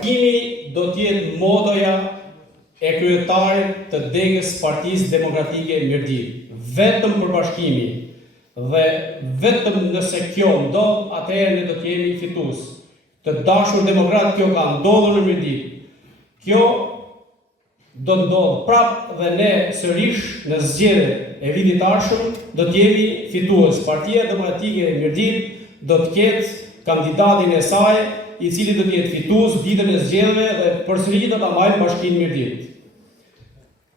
Kimi do t'jetë motoja e kryetarit të degës Partisë Demokratike Mirdit. Vetëm për bashkimi dhe vetëm nëse kjo ndodh, atëherë ne do t'jemi fitues. Të dashur demokrat, kjo ka ndodhur në Mirdit. Kjo do ndodh prap dhe ne sërish në zgjedhjet e vitit ardhshëm do t'jemi fitues. Partia Demokratike e Mirdit do të ketë kandidatin e saj, i cili do të jetë fitues ditën e zgjedhjeve dhe përsëri do ta mbajmë Bashkinë Mirdit.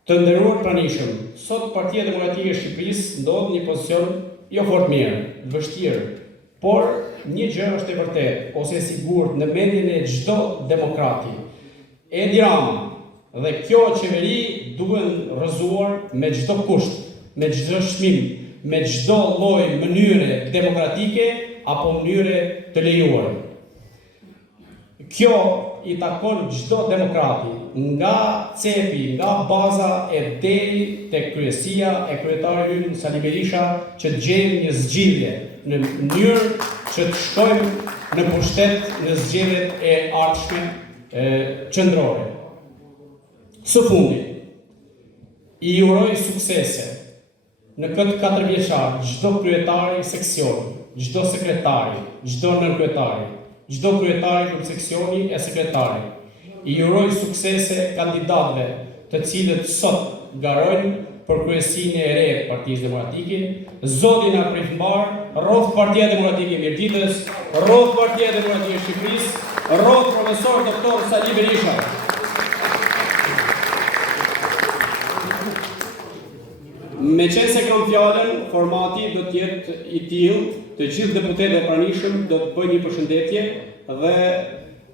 Të nderuar pranishëm, sot Partia Demokratike e Shqipërisë ndodh në një pozicion jo fort mirë, vështirë, por një gjë është e vërtetë ose e sigurt në mendjen e çdo demokrati. Edi Rama dhe kjo qeveri duhen rrëzuar me çdo kusht, me çdo çmim, me çdo lloj mënyre demokratike apo mënyre të lejuar. Kjo i takon çdo demokrati, nga cepi, nga baza e deri tek kryesia e kryetarit ynë Sali Berisha, që të gjejmë një zgjidhje në mënyrë që të shkojmë në pushtet në zgjedhjet e ardhshme qendrore. Së fundi, i uroj suksese në këtë 4 vjeçar çdo kryetari seksioni, çdo sekretari, çdo nënkryetari, çdo kryetari grup seksioni e sekretari. I uroj suksese kandidatëve të cilët sot garojnë për kryesinë e re të Partisë Demokratike. Zoti na pritmbar, rroth Partia Demokratike e Mirditës, rroth Partia Demokratike e Shqipërisë, rroth profesor doktor Sali Berisha. Me qenë se kam fjalën, formati do të jetë i tillë, të gjithë deputetët e pranishëm do të bëjnë një përshëndetje dhe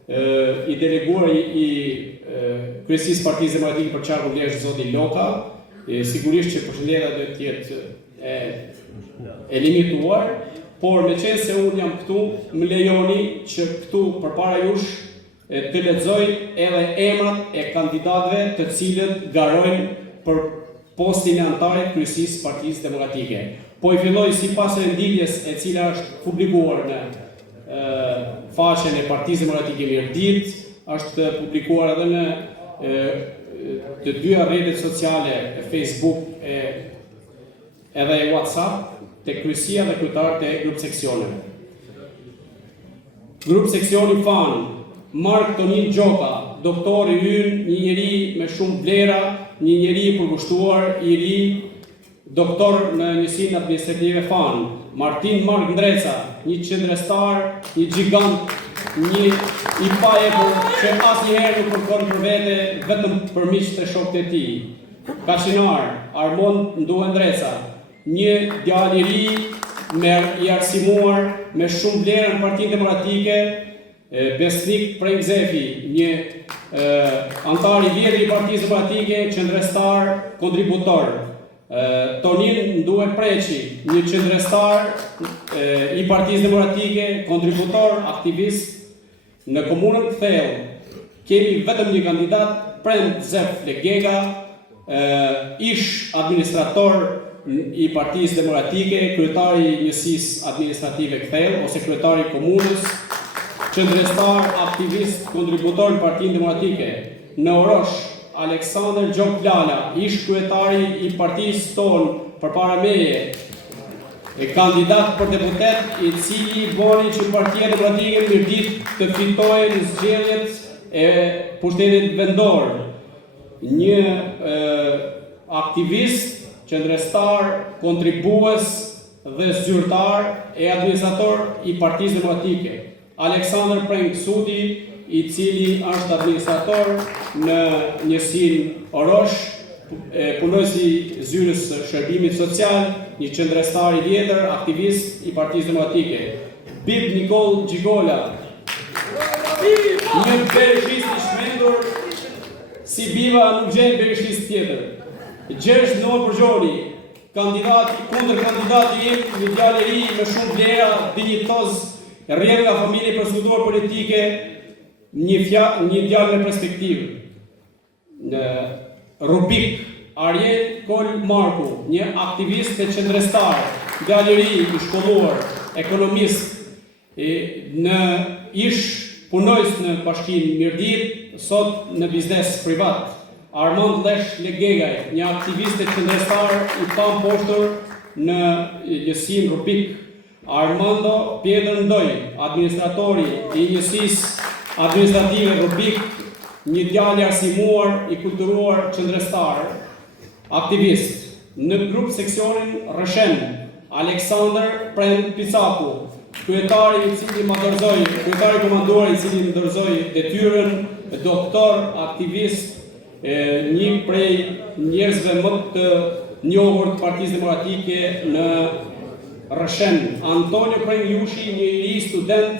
i deleguar i kryesisë Partisë Demokratike për Qarku Vlezhë zoti Loka, sigurisht që përshëndetja do të jetë e limituar, por me qenë se unë jam këtu, më lejoni që këtu përpara jush të lexoj edhe emrat e kandidatëve të cilët garojnë për postin e antarit kryesisë Partisë Demokratike. Po i filloj sipas renditjes e cila është publikuar në faqen e Partisë Demokratike Mirdit, është publikuar edhe në të dyja rrjetet sociale, Facebook edhe WhatsApp, te kryesia dhe kryetarët e grup seksioneve. Grup seksioni FAN, Mark Tonin Gjoka, doktori ynë, një njeri me shumë vlera, një njeri i përkushtuar, i ri, doktor në njësinë administrative FAN, Martin Mark Ndreca, një qendrestar, një gjigant, një i paepur që asnjëherë nuk kërkon për vete vetëm për miqtë e shokët e tij. Kashinar, Armond Nduhe Ndreca, një djalë i ri, i arsimuar, me shumë vlerë në Partinë Demokratike, Besnik Prengzefi, një antar i vjetër i Partisë Demokratike, qendrestar, kontributor. Tonin Nduhe Preqi, një qendrestar i Partisë Demokratike, kontributor, aktivist. Në komunën Thellë kemi vetëm një kandidat, Prem Zef Legega, ish administrator i Partisë Demokratike, kryetari i njësisë administrative Thellë ose kryetari i komunës, qendrestar, aktivist, kontributor në Partinë Demokratike. Në Orosh, Aleksandr Gjok Lala, ish kryetari i partisë tonë përpara meje, kandidat për deputet, i cili boni që Partia Demokratike Mirdit të fitojë në zgjedhjet e pushtetit vendor. Një aktivist, qendrestar, kontribues dhe zyrtar e administrator i Partisë Demokratike. Aleksandr Prengsuti, i cili është administrator në njësinë Orosh, punojësi zyrës shërbimit social, një qendrestar i vjetër, aktivist i Partisë Demokratike. Bib Nikol Gjigola, një berishist i shmendur, si biva nuk gjenë berishist tjetër. Gjergj Noel Përgjoni, kundër kandidati im, një djalë i ri me shumë vlera, dinjitoz, rrjedh nga familje përskutuar politike, një djalë me perspektivë. Rubik Arjen Kol Marku, një aktivist e qendrestar, djalë i ri, i shkolluar, ekonomist, në ish punojës në Bashkinë Mirdit, sot në biznes privat. Armand Lesh Legegaj, një aktiviste qendrestar i pamposhtur në njësinë Rupik. Armando Pjetër Ndoj, administratori i njësisë administrative Rupik, një djalë i arsimuar, i kulturuar, qendrestar, aktivist. Në grup seksionin Rëshen, Aleksandr Prend Picaku, kryetari i cili më dorëzoi, kryetari komanduar i cili më dorëzoi detyrën, doktor, aktivist, një prej njerëzve më të njohur të Partisë Demokratike në Rëshen. Antonio Prengjushi, një i ri student,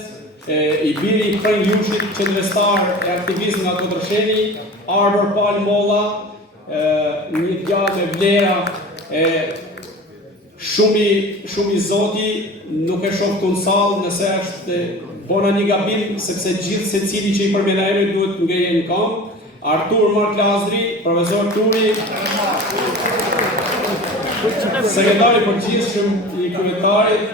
i biri i Prengjushit, qendrestar e aktivist nga Kodrësheni. Arbor Pal Molla, një djalë me vlera, shumë i zoti, nuk e shoh këtu në sallë nëse është bona një gabim, sepse gjithë secili që i përmendaemi duhet ngreje në kam. Artur Mark Lazdri, profesor Turi, sekretari përgjithshëm i kryetarit,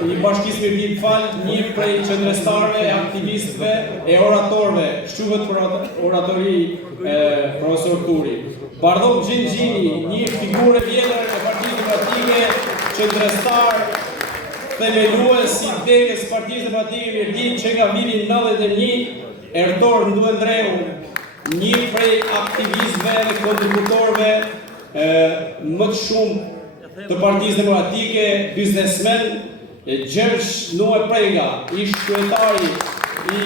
një bashkisë Mirdit fal, një prej qendrestarëve, aktivistëve e oratorëve, shquhet për oratori profesor Turi. Bardhok Gjingjini, një figurë vjetër e Partisë Demokratike, qendrestar, themelues si degës Partisë Demokratike Mirdit që nga viti 91, Erdor Nduendreu, një prej aktivistëve dhe kontributorëve më të shumë të Partisë Demokratike, biznesmen, Gjergj Noe Prega, ish kryetari i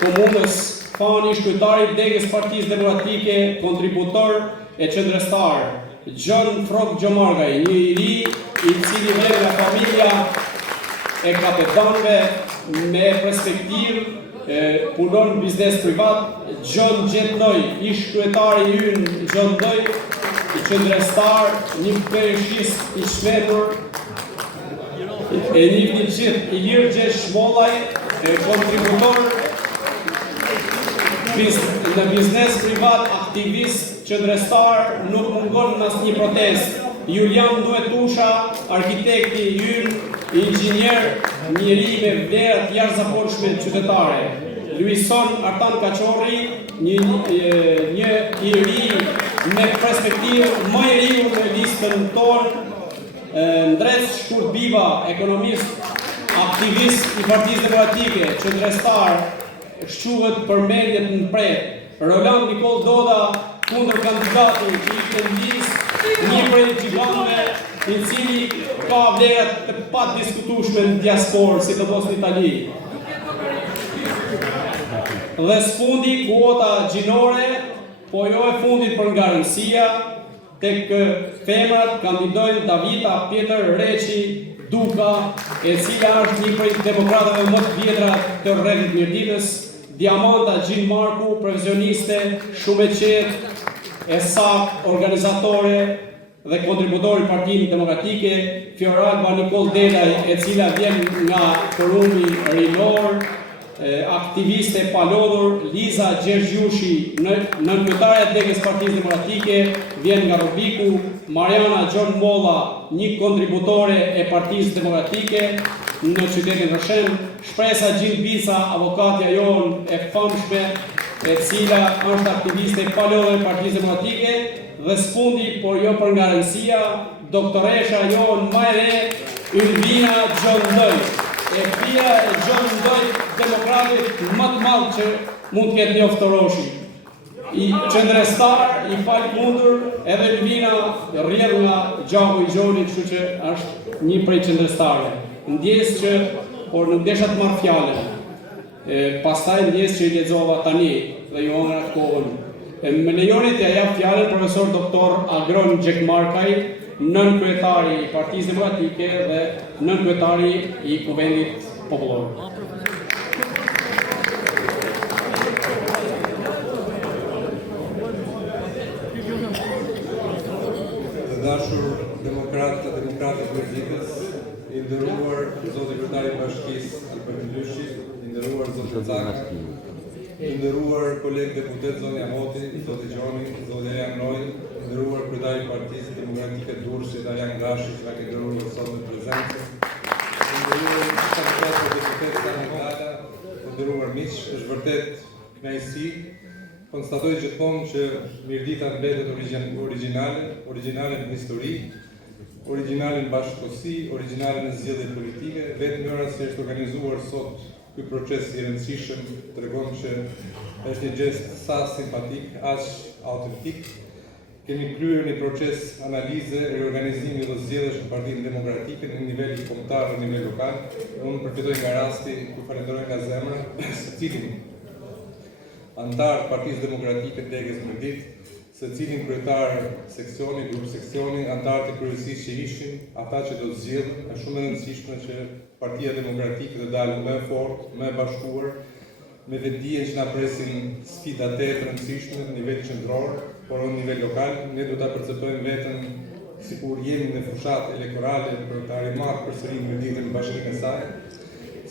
komunës Fani, ish kryetari i degës Partisë Demokratike, kontributor e qendrestar. John Frog Gjomargaj, një i ri i cili vjen nga familja e kapetanëve me perspektivë, punon në biznes privat. John Gjetnoj, ish kryetari ynë John Doj, i qendrestar, një perishist i shmetur, e një gjithë Ilir Gjesh Mollaj, kontributor në biznes privat, aktivist, qendrestar, nuk mungon në asnjë protest. Julian Duetusha, arkitekti ynë, inxhinier, njeri me vlera të jashtëzakonshme qytetare. Luison Artan Kaçorri, një i ri me perspektivë më i riu në listën tonë. Ndrec Shkurt Biba, ekonomist, aktivist i Partisë Demokratike, qendrestar, shquhet për mendjet në pret. Roland Nikol Doda, kundër kandidati që ishte në listë, një prej gjigantëve i cili ka vlerat të padiskutueshme në diasporë, sidomos në Itali. Dhe sfundi kuota gjinore, po jo e fundit për garancia, tek femrat kandidojnë Davita Pjetër Reqi Duka, e cila është një prej demokratëve më të vjetra të rrethit Mirditës. Diamanta Gjin Marku, profesioniste, shumë e qetë, e sakt, organizatore dhe kontributori Partisë Demokratike. Fioralba Nikol Delaj, e cila vjen nga Forumi Rinor, aktiviste palodhur. Liza Gjergjushi, nënkryetare e degës Partisë Demokratike, vjen nga Rubiku. Mariana Gjon Molla, një kontributore e Partisë Demokratike në qytetin Rëshen. Shpresa Gjin Bica, avokatja jon e famshme, e cila është aktiviste palodhur e Partisë Demokratike. Dhe sfundi, por jo për nga rëndësia, doktoresha jon më e re, Ylvina Gjon Ndoj. E fia e Gjon Ndoj, demokratit më të madh që mund të ketë një oftoroshi. I qendrestar, i falmundur, edhe Ylvina rrjedh nga gjaku i Gjonit, kështu që është një prej qendrestarëve. Ndjes që, por nuk desha të marr fjalën. Pastaj ndjes që i lexova tani dhe ju hongra kohën. Më lejoni t'ja jap fjalën profesor doktor Agron Gjekmarkaj, nënkryetari i Partisë Demokratike dhe nënkryetari i Kuvendit Popullor. Të dashur demokratë Mirditës, i nderuar zoti kryetari i Bashkisë Albert Lyshi, i nderuar zoti Cak, i nderuar kolegë deputet zoti Amoti, zoti Gjoni, zoti Janoj, nderuar kryetari i Partisë Demokratike Durrësi, Dalian Gashi, që na ka nderuar sot me prezencë. Nderuar kandidatë për deputet kandidata, të nderuar miq, është vërtet kënaqësi. Konstatoj gjithmonë që Mirdita mbetet origjinale në histori, origjinale në bashkëkohësi, origjinale në zgjedhje politike. Vetëm mënyra si është organizuar sot ky proces i rëndësishëm tregon që është një gest sa simpatik, aq autentik. Kemi kryer një proces analize, reorganizimi dhe zgjedhjesh në Partinë Demokratike në nivel kombëtar dhe nivel lokal. Unë përfitoj nga rasti ku falenderoj nga zemra secilin antar të Partisë Demokratike Degës Mirdit, secilin kryetar seksioni, grup seksioni, antar të kryesisë që ishin, ata që do zgjedhin. Është shumë e rëndësishme që Partia Demokratike të dalë më e fortë, më e bashkuar, me vetdijen që na presin sfida të rëndësishme në nivel qendror, por në nivel lokal. Ne do ta perceptojmë veten sikur jemi në fushatë elektorale për të arrimarrë përsëri Mirditën në bashkinë e saj,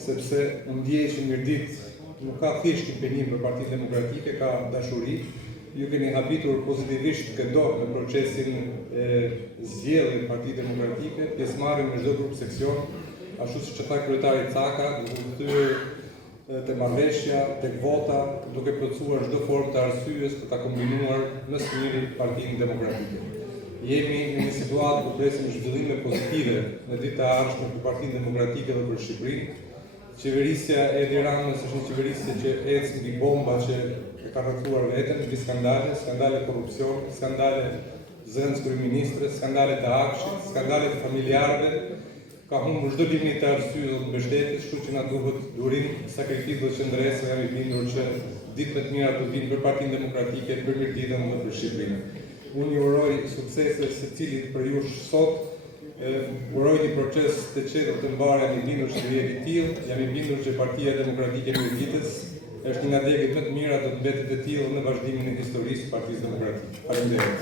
sepse më ndjej që Mirdit nuk ka thjesht impenim për Partinë Demokratike, ka dashuri. Ju keni habitur pozitivisht këdo në procesin e zgjedhjeve të Partisë Demokratike, pjesëmarrjen në çdo grup seksion, ashtu siç tha kryetari Caka, duke kthyer te marrëveshja, tek vota, duke plotësuar çdo formë të arsyes për ta kombinuar më së miri Partinë Demokratike. Jemi në një situatë ku presim zhvillime pozitive në ditët e ardhshme për Partinë Demokratike dhe për Shqipërinë. Qeverisja e Edi Ramës është një qeverisje që ecë mbi bomba që e ka rrethuar veten, mbi skandale korrupsion, skandale zënës kryeministre, skandale të akshit, skandale të familjarëve. Ka humbur çdo limit të arsyes dhe mbështetjes, kështu që na duhet durim, sakrificë dhe qëndresë. Jam i bindur që ditë më të mira do vinë për Partinë Demokratike, për Mirditën dhe për Shqipërinë. Unë ju uroj suksese secilit për ju sot. Uroj një proces të qetë të mbarë. Jam i bindur që do jetë i tillë. Jam i bindur që Partia Demokratike e Mirditës është një nga degët më të mira, do të mbetet e tillë në vazhdimin e historisë së Partisë Demokratike. Faleminderit.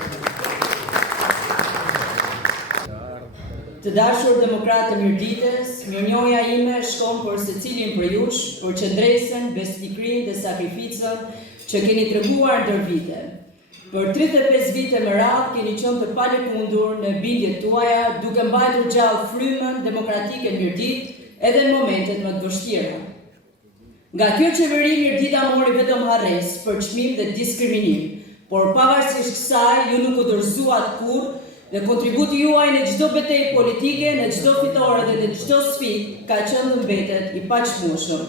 Të dashur demokratë të Mirditës, mirënjohja ime shkon për secilin prej jush, për qëndresën, besnikrinë dhe sakrificën që keni treguar ndër vite. Për 35 vite me radhë keni qenë të palëkundur në bindjet tuaja, duke mbajtur gjallë frymën demokratike në Mirdit edhe në momentet më të vështira. Nga kjo qeveri Mirdita mori vetëm harres për çmim dhe diskriminim, por pavarësisht kësaj ju nuk u dorëzuat kurrë dhe kontributi juaj në çdo betejë politike, në çdo fitore dhe në çdo sfidë ka qenë dhe mbetet i paqmueshëm.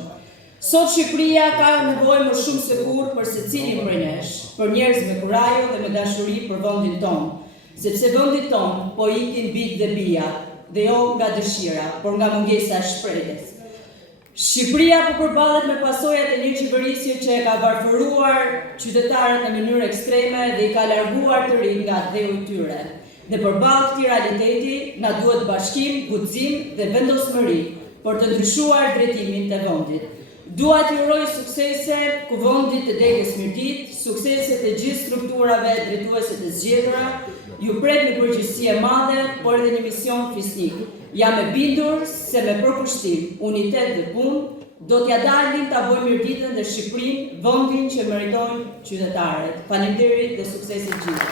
Sot Shqipëria ka nevojë më shumë se kurrë për secilin prej nesh, për njerëz me kurajo dhe me dashuri për vendin tonë, sepse vendi tonë po ikin bijtë dhe bijat, dhe jo nga dëshira, por nga mungesa e shprehjes. Shqipëria po përballet me pasojat e një qeverisje që e ka varfëruar qytetarët në mënyrë ekstreme dhe i ka larguar të rinj nga dheu i tyre. Dhe përballë këtij realiteti, na duhet bashkim, guxim dhe vendosmëri për të ndryshuar drejtimin të vendit. Dua t'ju uroj suksese kuvendit të Degës Mirdit, suksese të gjithë strukturave drejtuese të zgjedhura. Ju pret një përgjegjësi e madhe, por edhe një mision fisnik. Jam e bindur se me përkushtim, unitet dhe punë, do t'ja dalim ta bëjmë Mirditën dhe Shqipërinë vendin që meritojnë qytetarët. Faleminderit dhe suksese gjithë.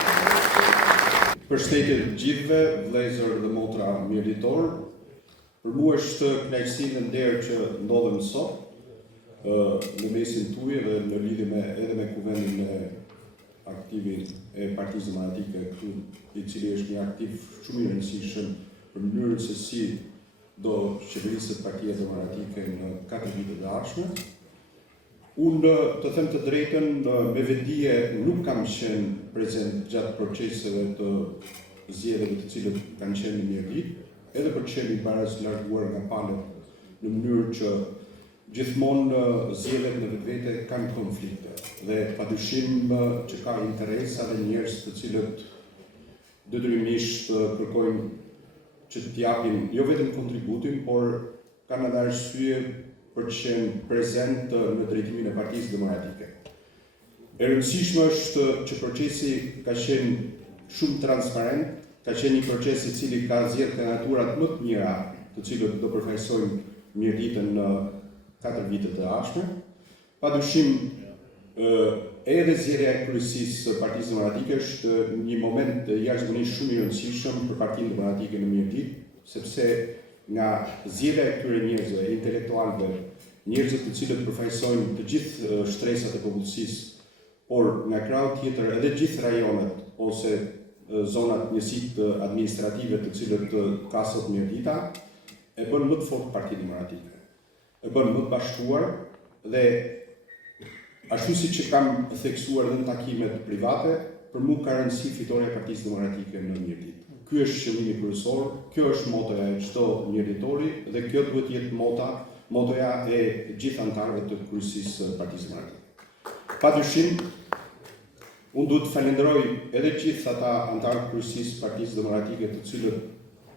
Përshëndetje të gjithëve, vëllezër dhe motra mirëditor. Për mua është kënaqësi dhe nder që ndodhem sot në mesin tuaj dhe në lidhje edhe me kuvendin e aktivin e Partisë Demokratike këtu, i cili është një aktiv shumë i rëndësishëm për mënyrën se si do qeveriset Partia Demokratike në 4 vitet e ardhshme. Unë të them të drejtën, me vetdije nuk kam qenë prezent gjatë proceseve të zgjedhjeve të cilët kanë qenë në Mirdit, edhe për të qenë i baraz larguar nga palët në mënyrë që gjithmonë zgjedhjet në vetvete kanë konflikte dhe padyshim që ka interesa dhe njerëz të cilët detyrimisht kërkojnë që të japin jo vetëm kontributin, por kanë edhe arsye për të qenë prezent në drejtimin e Partisë Demokratike. E rëndësishme është që procesi ka qenë shumë transparent, ka qenë një proces i cili ka zgjedhur kandidaturat më të mira, të cilët do përfaqësojnë Mirditën në 4 vitet e ardhshme. Padyshim Edhe zgjedhja e kryesisë së Partisë Demokratike është një moment jashtëzakonisht shumë i rëndësishëm për Partinë Demokratike në Mjeditë, sepse nga zgjedhja e këtyre njerëzve, intelektualëve, njerëzve të cilët përfaqësojnë të gjithë shtresat e popullsisë, por nga krau tjetër edhe gjithë rajonet ose zonat njësitë administrative të cilët ka sot Mjedita, e bën më të fortë Partinë Demokratike. E bën më të bashkuar dhe ashtu siç e kam theksuar edhe në takimet private, për mua ka rëndësi fitoria e Partisë Demokratike në Mjeditë. Ky është qëllimi kryesor, kjo është motoja e çdo mjeditori dhe kjo duhet të jetë motoja e gjithë anëtarëve të kryesisë së Partisë Demokratike. Padyshim, unë duhet të falenderoj edhe gjithë ata anëtarë të kryesisë së Partisë Demokratike të cilët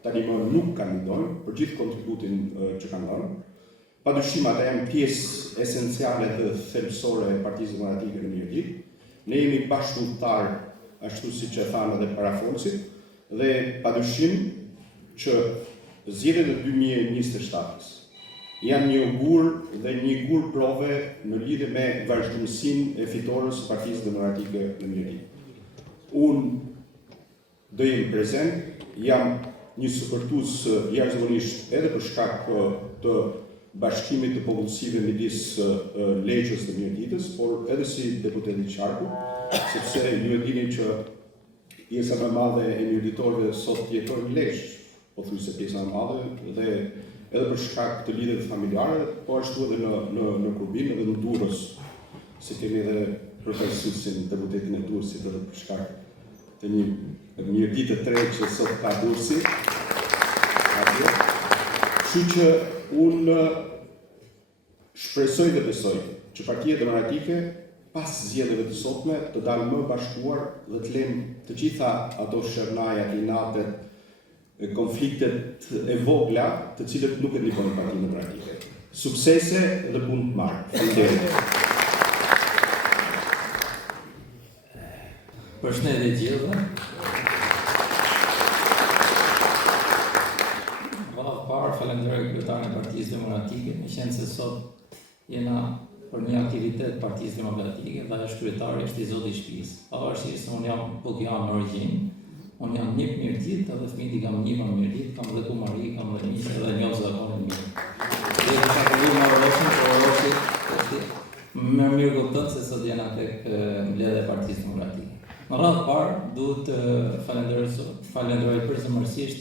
tani më nuk kandidojnë për gjithë kontributin që kanë dhënë. Padyshim ata janë pjesë esenciale dhe thelbësore e Partisë Demokratike në Mjeditë. Ne jemi bashkëpunëtar, ashtu siç e thanë edhe parafolësit, dhe padyshim që zgjedhjet e 2027-s janë një augur dhe një gur prove në lidhje me vazhdimsinë e fitores së Partisë Demokratike në Mjeditë. Unë do jem prezent, jam një supportues jashtëzakonisht edhe për shkak të bashkimit të popullsive midis Legjës dhe Mjeditës, por edhe si deputet i qarku, sepse ju e dini që pjesa më e madhe e mjeditorëve sot jetojnë në Lezhë, pothuajse pjesa më e madhe, dhe edhe për shkak të lidhjeve familjare, po ashtu edhe në Kurbinë dhe në Durrës, se kemi edhe përfaqësuesin deputetin e Durrësit edhe për shkak të një Mjedite të tre që sot ka Durrësi. Kështu që unë shpresoj dhe besoj që Partia Demokratike pas zgjedhjeve të sotme të dalë më bashkuar dhe të lëmë të gjitha ato shërnajat, inatet, konfliktet e vogla të cilët nuk e ndihmojnë Partinë Demokratike. Suksese dhe punë të mirë. Faleminderit. Përshëndetje gjithëve. Parë falenderoj kryetarin e Partisë Demokratike, me qenë se sot jena për një aktivitet Partisë Demokratike dhe është kryetari është i zoti i shtëpisë. Pavarësisht se unë jam Bogjan në origjinë, unë jam një Mjeditë dhe fëmijët i kam një në Mjeditë, kam dhe kumari, kam dhe miqë dhe njoh zakonin mirë. Dhe kisha filluar me Oroshin, por Oroshi më mirë kupton se sot jena tek mbledhja e Partisë Demokratike. Në radhë parë duhet falenderoj përzemërsisht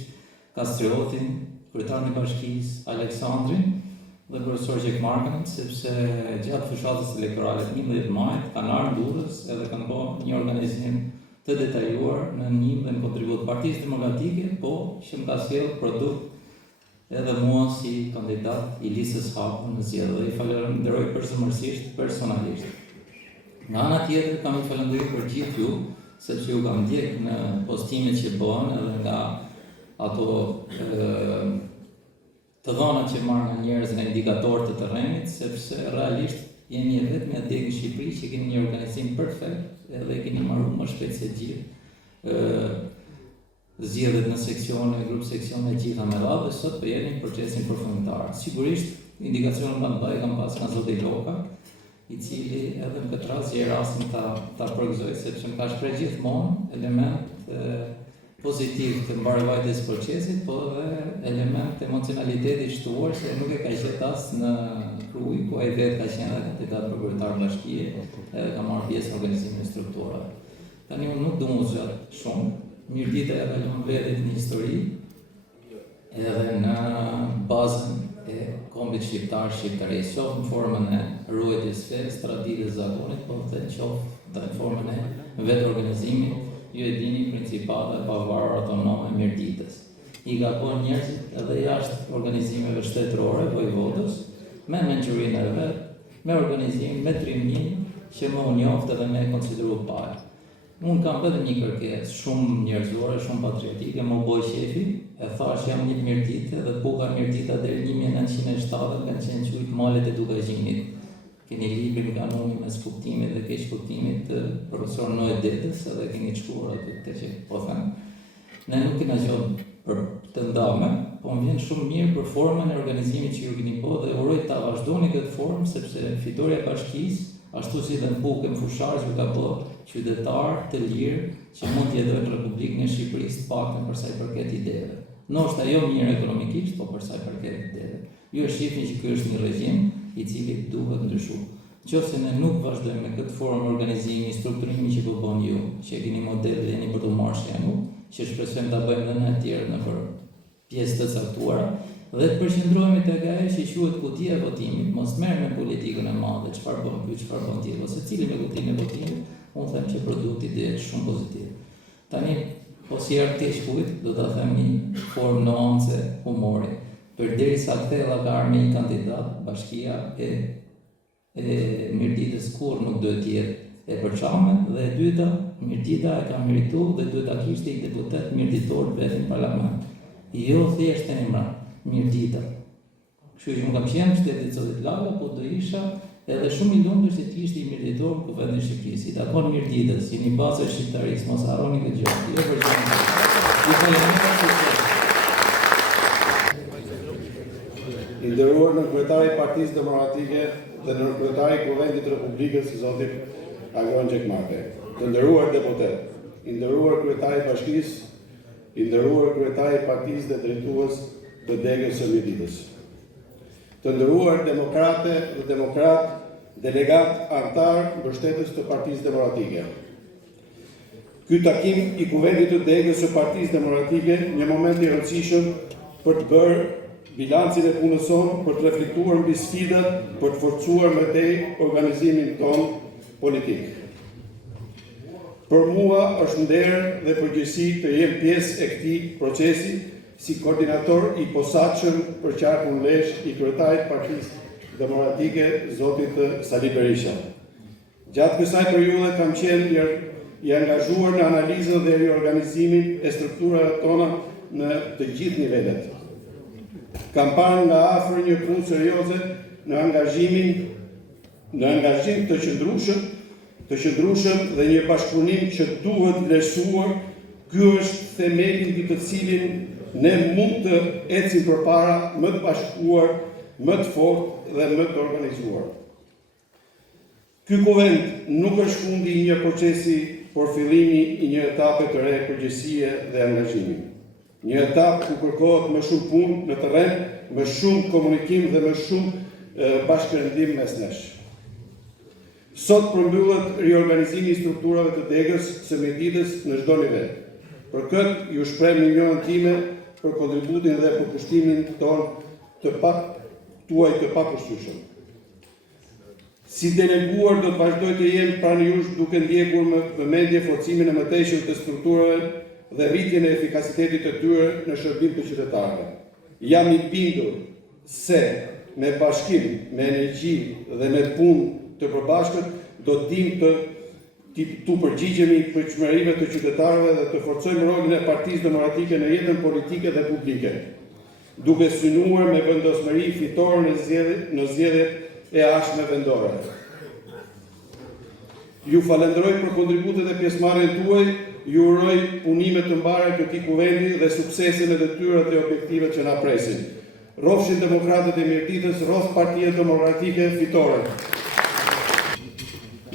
Kastriotin, kryetarin e bashkisë, Aleksandrin dhe profesor Gjekmarkën, sepse gjatë fushatës elektorale 11 majit kanë ardhur në Durrës edhe kanë bërë një organizim të detajuar në ndihmë dhe në kontribut Partisë Demokratike, po që më ka sjellë produkt edhe mua si kandidat i listës hapur në zgjedhje dhe i falenderoj përzemërsisht personalisht. Nga ana tjetër kam i falenderoj për gjithë ju, sepse ju kam ndjek në postimet që bëhen edhe nga ato të dhënat që marrë nga njerëz nga indikatorë të terrenit, sepse realisht jeni e vetmja deg në Shqipëri që keni një organizim perfekt edhe keni marrë më shpejt se gjithë zgjedhjet në seksione, grup seksione gjitha me radhë dhe sot po jeni në procesin përfundimtar. Sigurisht indikacionet më të bëj kam pas nga zoti Loka, i cili edhe në këtë rast jeri rastin ta përgëzoj, sepse më ka shpreh gjithmonë element pozitiv të mbarvajtjes procesit, po edhe element emocionaliteti shtuar se nuk e ka qenë as në Kruj, ku ai vetë ka qenë edhe kandidat për kryetar bashkie, edhe ka marrë pjesë në organizimin e strukturave. Tani unë nuk do më zgjat shumë, Mjeditë e kalon mbledhjet në histori, edhe në bazën e kombit shqiptar-shqiptarisë, qoftë në formën e ruajtjes fesë, traditës zakonit, po edhe qoftë në formën e vetë organizimit. Ju e dini principata e pavarur autonome Mjeditës. I gabon njerëzit edhe jashtë organizimeve shtetërore, vojvodës, me mençurinë e vet, me organizim, me trimnin që më u njoft edhe me konsideru parë. Unë kam edhe një kërkesë shumë njerëzore, shumë patriotike, më boj shefi, e thash jam një Mjedite dhe buka Mjedita deri 1907 kanë qenë quajtur malet e Dugazhinit. Keni librin kanoni mes kuptimit dhe keq kuptimit të profesor Noe Detës, edhe keni shkruar aty këtë që po them. Ne nuk kena qenë për të ndame, po më vjen shumë mirë për formën e organizimit që ju keni po dhe uroj ta vazhdoni këtë formë sepse fitoria e bashkisë ashtu si dhe në Pukën Fushar që ka bërë qytetar të lirë që mund të jetojnë Republikën e Shqipërisë të paktën për sa i përket ideve. Ndoshta jo mirë ekonomikisht, po për sa i përket ideve. Ju e shihni që ky është një regjim i cili duhet ndryshuar. Nëse ne nuk vazhdojmë me këtë formë organizimi, strukturimi që po bën ju, që e keni model dhe jeni për të marrë shembull, që shpresojmë ta bëjmë edhe në të tjerë në për pjesë të caktuara, dhe të përqendrohemi tek ajo që quhet kutia e votimit, mos merrem me politikën e madhe, çfarë bën ky, çfarë bën tjetri, ose cili me kutinë e votimit, unë them që produkti do jetë shumë pozitiv. Tani, po si artist kujt, do ta them një formë nuance humori. Përderisa Kthella ka armë një kandidat, Bashkia e Mirditës kur nuk duhet të jetë e përçame, dhe e dyta, Mirdita e ka merituar dhe duhet ta kishte një deputet mirditor vetëm në parlament. Jo thjesht e emra, Mirdita. Kështu që nuk kam qenë shtetit Zotit Lalla, po do isha edhe shumë i lumtur se ti ishte i mirditor në Kuvendin e Shqipërisë. I takon Mirditës, jeni bazë e shqiptarisë, mos harroni këtë gjë. Jo për gjë. I nderuar në kryetari i Partisë Demokratike dhe në kryetari i Kuvendit të Republikës, Zotit Agron Xhekmarkaj. Të nderuar deputet, i nderuar kryetari i Bashkisë, i nderuar kryetari i Partisë dhe drejtues të degës së Mirditës. Të nderuar demokrate dhe demokrat, delegat antar mbështetës të Partisë Demokratike. Ky takim i Kuvendit të degës së Partisë Demokratike një moment i rëndësishëm për të bërë bilancin e punës sonë, për të reflektuar mbi sfidat, për të forcuar më tej organizimin ton politik. Për mua është nder dhe përgjegjësi të jem pjesë e këtij procesi si koordinator i posaçëm për qarkun lesh i kryetarit Partisë Demokratike, Zotit Sali Berisha. Gjatë kësaj periudhe kam qenë i angazhuar në analizën dhe riorganizimin e strukturave tona në të gjithë nivelet. Kam parë nga afër një punë serioze në angazhim të qëndrueshëm dhe një bashkëpunim që duhet vlerësuar. Ky është themeli mbi të cilin ne mund të ecim përpara më të bashkuar, më të fortë dhe më të organizuar. Ky kuvend nuk është fundi i një procesi, por fillimi i një etape të re përgjegjësie dhe angazhimi. Një etapë ku kërkohet më shumë punë në terren, më shumë komunikim dhe më shumë bashkërendim mes nesh. Sot përmbyllet riorganizimi i strukturave të degës së Mirditës në çdo nivel. Për këtë ju shpreh milionën time për kontributin dhe përkushtimin ton tuaj të pakushtueshëm. Si deleguar do të vazhdoj të jem pranë jush duke ndjekur me vëmendje forcimin e mëtejshëm të strukturave dhe rritjen e efikasitetit të tyre në shërbim të qytetarëve. Jam i bindur se me bashkim, me energji dhe me punë të përbashkët do të dimë të përgjigjemi për çmërive të qytetarëve dhe të forcojmë rolin e Partisë Demokratike në jetën politike dhe publike, duke synuar me vendosmëri fitore në zgjedhjet e ardhshme vendore. Ju falenderoj për kontributet e pjesëmarrjen tuaj. Ju uroj punime të mbara këtij kuvendi dhe suksese në detyrat e objektivet që na presin. Rrofshin demokratët e Mirditës, rrof Partia Demokratike fitore.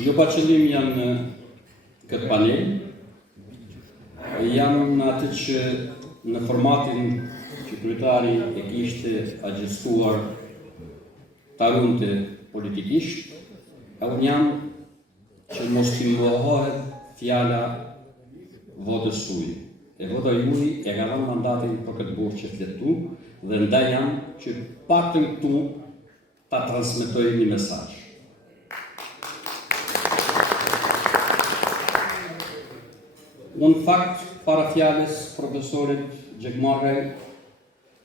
Jo pa qëllim janë në këtë panel. Janë në atë që në formatin që kryetari e kishte agjestuar ta runte politikisht, unë jam që mos t'i mohohet fjala votës tuaj. E vota juaj e ka dhënë mandatin për këtë burë që fletu dhe ndaj jam që paktën këtu ta transmetoj një mesazh. Unë fakt para fjalës profesorit Xhekmarkaj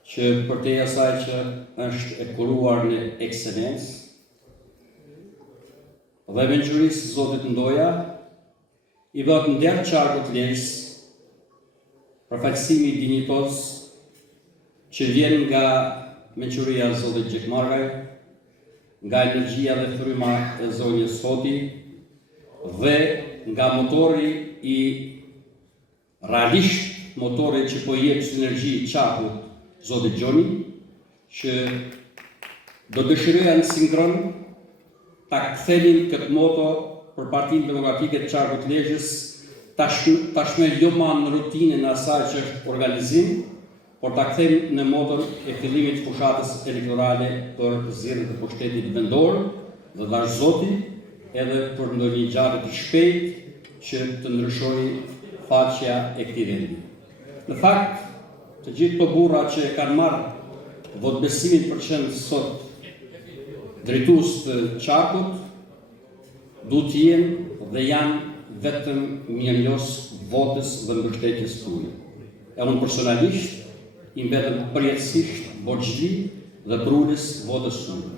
që përtej asaj që është e kuruar në ekselencë dhe mençurisë Zotit Ndoja, i vët nder qarkut lesh përfaqësimi dinjitos që vjen nga mençuria e Zotit Xhekmarkaj, nga energjia dhe fryma e zonjës Soti dhe nga motori i realisht motori që po jep sinergji i qarkut Zotit Gjoni, që do dëshiroja në sinkron ta kthenin këtë moto për Partinë Demokratike të Qarkut Lezhës, tashmë jo më në rutinën e asaj që është organizim, por ta kthejmë në moton e fillimit të fushatës elektorale për zgjedhjet e pushtetit vendor dhe dash Zoti, edhe për ndonjë ngjarje të shpejtë që të ndryshojë faqja e këtij vendi. Në fakt, të gjithë këto burra që kanë marrë votbesimin për qenë sot drejtues të Qarkut, duhet të jenë dhe janë vetëm mirënjohës votës dhe mbështetjes tuaj. E unë personalisht i mbetëm përjetësisht borxhli dhe prurës votës tuaj.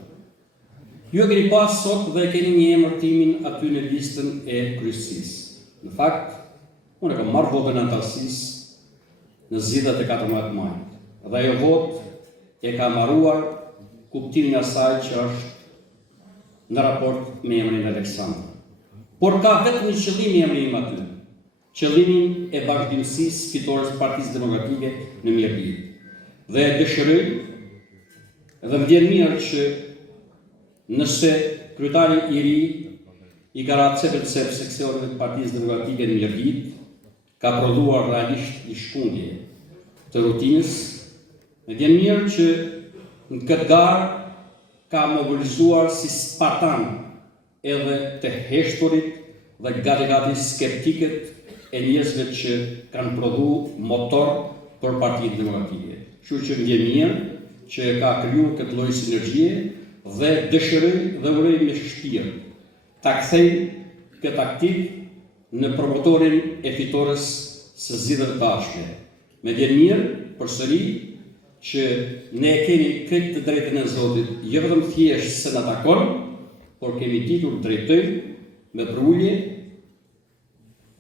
Ju e keni pas sot dhe keni një emër timin aty në listën e kryesisë. Në fakt, unë e kam marrë votën e anëtarësisë në zgjedhjet e 14 majit. Dhe ajo votë e ka marruar kuptimin e asaj që është në raport me emrin Aleksandr. Por ka vetëm një qëllim i emri im aty. Qëllimin e bashkëdhënësisë fitores të Partisë Demokratike në Mjerdit. Dhe dëshiroj dhe më vjen mirë që nëse kryetari i ri i Karacepet seksionit të Partisë Demokratike në Mjerdit ka prodhuar realisht një shkundje të rutinës, më vjen mirë që në këtë garë ka mobilizuar si spartan edhe të heshturit dhe gati skeptikët e njerëzve që kanë prodhuar motor për Partinë Demokratike. Kështu që më vjen mirë që ka krijuar këtë lloj sinergjie dhe dëshiroj dhe uroj me shpirt ta kthejmë këtë aktiv në promotorin e fitores së zgjedhjeve të tashme. Më vjen mirë përsëri që ne kemi këtë të drejtën e Zotit, jo vetëm thjesht se na takon, por kemi ditur drejtojmë me prulje,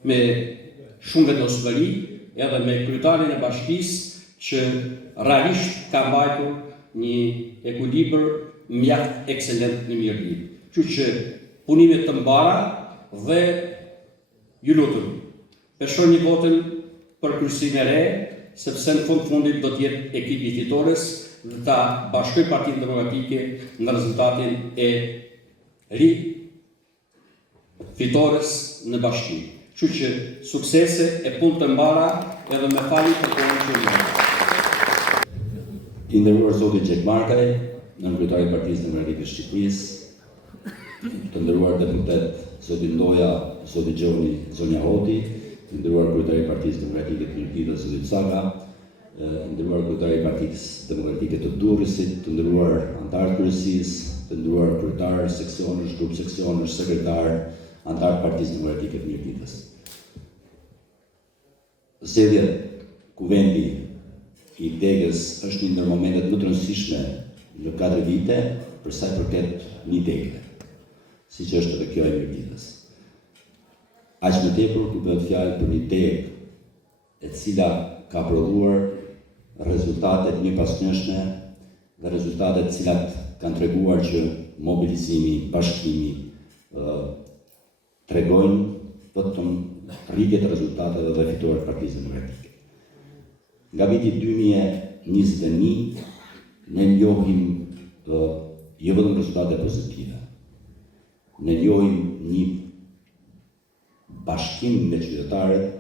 me shumë vendosmëri, edhe me kryetarin e bashkisë që realisht ka mbajtur një ekuilibër mjaft ekselent në Mjerdit. Kështu që punimet të mbara dhe ju lutem, peshoni votën për kryesinë e re, sepse në fundit do të jetë ekipi fitores dhe ta bashkoj Partinë Demokratike në rezultatin e ri fitores në bashki. Kështu që suksese e punë të mbara edhe me falje për kohën që më. I nderuar zoti Gjek Markaj, nënkryetari i Partisë Demokratike të Shqipërisë, të nderuar deputet zoti Ndoja, zoti Gjoni, zonja Hoti, të nderuar kryetari i Partisë Demokratike të Mjerdit zoti Caka, të nderuar kryetari i Partisë Demokratike të Durrësit, të nderuar antarë kryesisë, të nderuar kryetar seksionësh, grup seksionësh, sekretar, antar Partisë Demokratike të Mjerditës. Zgjedhjet kuvendi i Degës është një ndër momentet më të rëndësishme në 4 vite për sa i përket një dege, siç është edhe kjo e Mjerditës. Aq më tepër ku bëhet fjalë për një degë e cila ka prodhuar rezultate të mirëpasnjëshme dhe rezultate të cilat kanë treguar që mobilizimi, bashkimi tregojnë vetëm rritje të rezultateve dhe fitore të Partisë Demokratike. Nga viti 2021 ne njohim jo vetëm rezultate pozitive. Ne njohim një bashkim me qytetarët,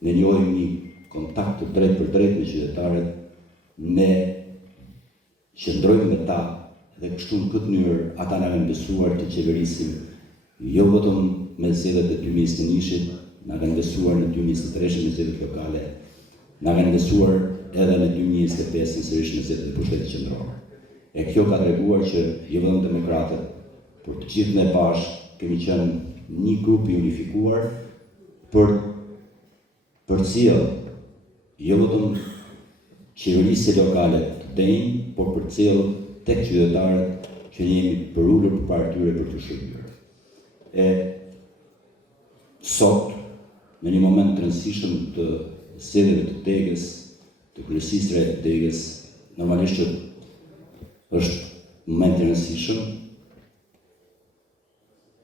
ne njohim një kontakt të drejt për drejt me qytetarët, ne qëndrojmë me ta dhe kështu në këtë mënyrë ata na kanë besuar të qeverisim jo vetëm me zgjedhjet e 2021-shit, na kanë besuar në 2023 me zgjedhjet lokale, na kanë besuar edhe në 2025 sërish në zgjedhjet e pushtetit qendror. E kjo ka treguar që jo vetëm demokratët, por të gjithë ne bashkë kemi qenë një grup i unifikuar për cilë jo vetëm qeverisje lokale të denjë, por për cilë tek qytetarët që jemi përulur përpara tyre për të shërbyer. E sot, në një moment të rëndësishëm të zgjedhjeve të Degës, të kryesisë së re të Degës, normalisht që është moment i rëndësishëm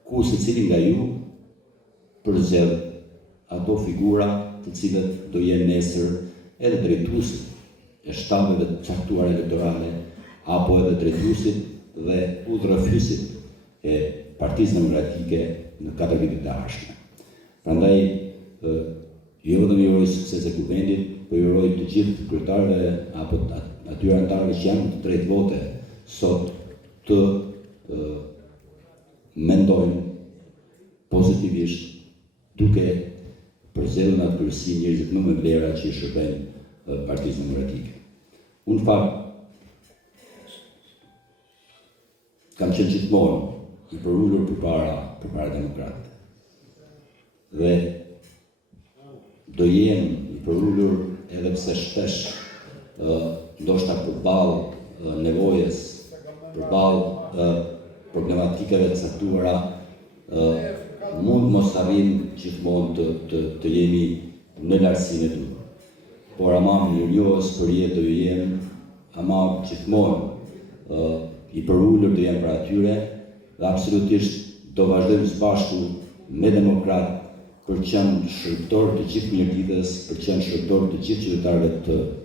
ku secili nga ju përzgjedh ato figura të cilët do jenë nesër edhe drejtuesit e shtabeve të caktuar elektorale apo edhe drejtuesit dhe udhëfysit e Partisë Demokratike në 4 vitet të ardhshme. Prandaj, jo vetëm ju uroj sukses e kuvendit, po ju uroj të gjithë kryetarëve apo atyre anëtarëve që janë të drejtë vote sot të mendojnë pozitivisht duke përzellur në atë kryesi njerëzit më me vlera që i shërbejnë Partisë Demokratike. Unë fakt kam qenë gjithmonë i përullur përpara demokratëve. Dhe do jem i përullur edhe pse shpesh ndoshta përballë nevojës, përballë problematikave të caktuara, mund mos arrim gjithmonë të jemi në lartësinë e duhur. Por ama mirënjohës për jetë do ju jem, ama gjithmonë i përullur do jem për atyre dhe absolutisht do vazhdojmë së bashku me demokrat për qenë shërbëtor të gjithë mirëditës, për qenë shërbëtor të gjithë qytetarëve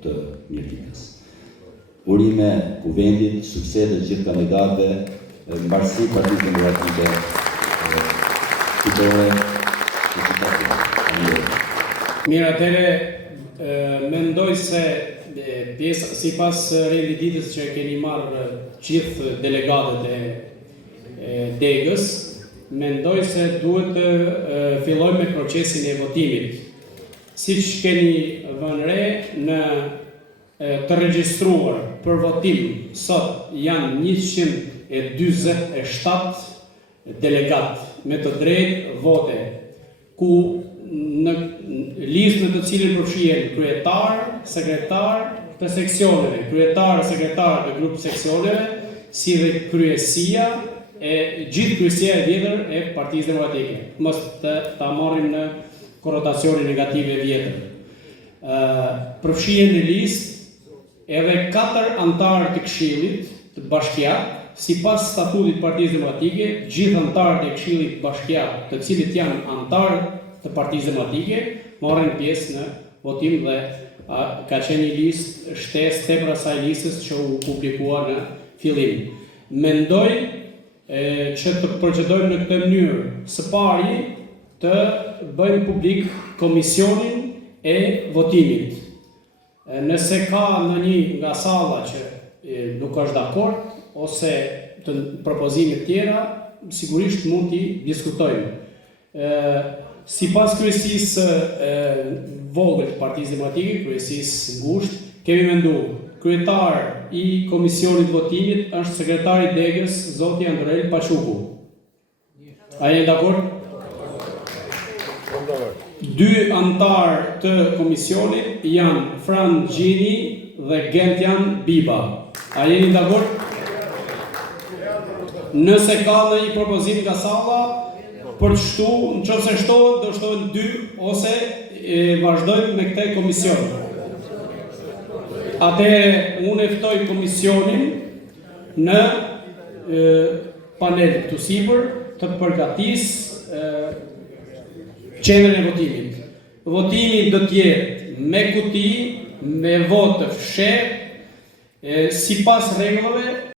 të mirëditës. Urime kuvendit, sukses të gjithë kandidatëve, mbarësi Partisë Demokratike fitore të qytetarëve. Mirë, atëre mendoj se pjesë sipas realititës që keni marrë gjithë delegatët e degës, mendoj se duhet të fillojmë me procesin e votimit. Siç keni vënë re, në të regjistruar për votim sot janë 147 delegat me të drejtë vote, ku në listën të cilën përfshihen kryetar, sekretar të seksioneve, kryetar, sekretar të grup seksioneve, si dhe kryesia e gjithë kryesia e vjetër e Partisë Demokratike. Mos ta marrim në korrotacionin negativ e vjetër. Përfshihen në listë edhe 4 antarë të Këshillit të Bashkiak, sipas statutit të Partisë Demokratike, gjithë antarët e Këshillit Bashkiak, të cilët janë antarë të Partisë Demokratike, marrin pjesë në votim dhe ka qenë një listë shtesë tepër asaj listës që u publikua në fillim. Mendoj që të procedojmë në këtë mënyrë. Së pari të bëjmë publik komisionin e votimit. Nëse ka ndonjë nga salla që nuk është dakord ose të propozime tjera, sigurisht mund t'i diskutojmë. Sipas kryesisë vogël të Partisë Demokratike, kryesisë ngushtë, kemi menduar kryetar i komisionit votimit është sekretari i degës zoti Andrel Paçuku. A jeni dakord? 2 antarë të komisionit janë Fran Gjini dhe Gentian Biba. A jeni dakord? Nëse ka ndonjë propozim nga salla për të shtu, nëse shtohet, do shtohen 2 ose vazhdojmë me këtë komision. Atëherë unë ftoj komisionin në panel të sipër të përgatisë qendrën e votimit. Votimi do të jetë me kuti, me votë fshehtë, sipas rregullave